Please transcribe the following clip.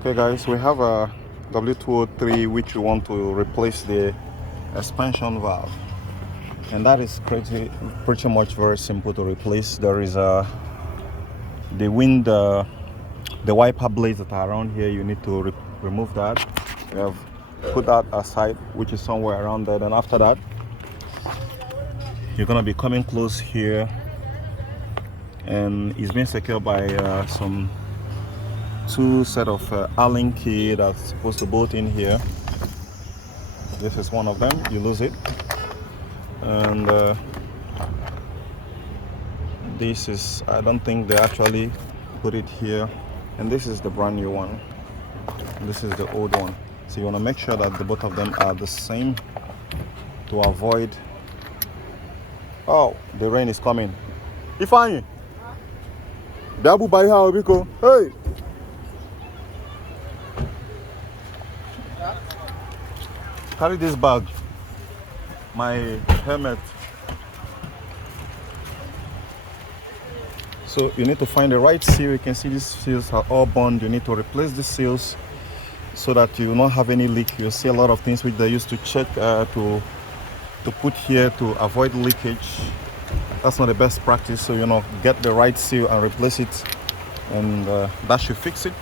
Okay guys, we have a W203 which we want to replace the expansion valve, and that is pretty much very simple to replace. There is the wind the wiper blades that are around here. You need to remove that. We have put that aside, which is somewhere around there. Then after that, you're gonna be coming close here, and it's being secured by some two set of Allen key that's supposed to bolt in here. This is one of them. You lose it, and this is, I don't think they actually put it here, and this is the brand new one, and this is the old one. So you want to make sure that the both of them are the same to avoid. Oh, the rain is coming. Ifeanyi, Dabu by how Biko? Hey. Carry this bag, my helmet. So you need to find the right seal. You can see these seals are all burned. You need to replace the seals so that you will not have any leak. You'll see a lot of things which they used to check to put here to avoid leakage. That's not the best practice. So get the right seal and replace it, and that should fix it.